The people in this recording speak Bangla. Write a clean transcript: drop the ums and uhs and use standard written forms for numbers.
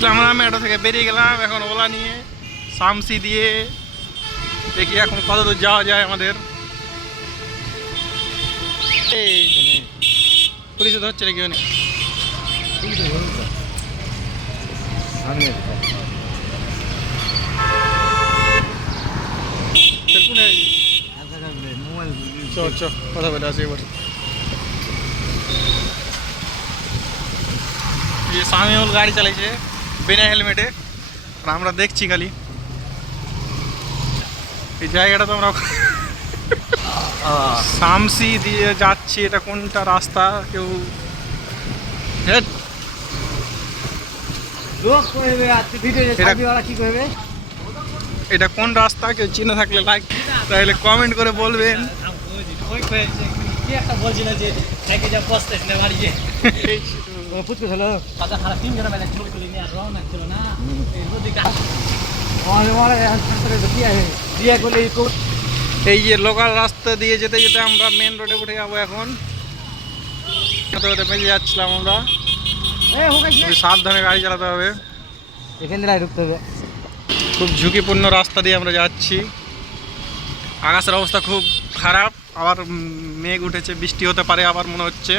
যাচ্ছিলাম আমরা মেট্রো থেকে বেরিয়ে গেলাম এখন ওলা নিয়ে শামসি দিয়ে দেখি এখন কত দূর যাওয়া যায় আমাদের। পুলিশে ধরছে রে কেউ নেই। কথা বলে আসি এবার। সামিউল গাড়ি চালাইছে বিনা হেলমেটে, আর আমরা দেখছি খালি। এই জায়গাটা তো আমরা শামসি দিয়ে যাচ্ছি, এটা কোনটা রাস্তা কেউ এটা কোন রাস্তা কেউ চিনে থাকলে লাইক তাহলে কমেন্ট করে বলবেন। এই যে লোকাল রাস্তা দিয়ে যেতে যেতে আমরা মেন রোডে উঠে যাবো এখন। বেঁচে যাচ্ছিলাম আমরা, সাবধানে গাড়ি চালাতে হবে, এখানে ঢুকতে হবে। খুব ঝুঁকিপূর্ণ রাস্তা দিয়ে আমরা যাচ্ছি। আকাশের অবস্থা খুব খারাপ, আবার মেঘ উঠেছে, বৃষ্টি হতে পারে আবার মনে হচ্ছে।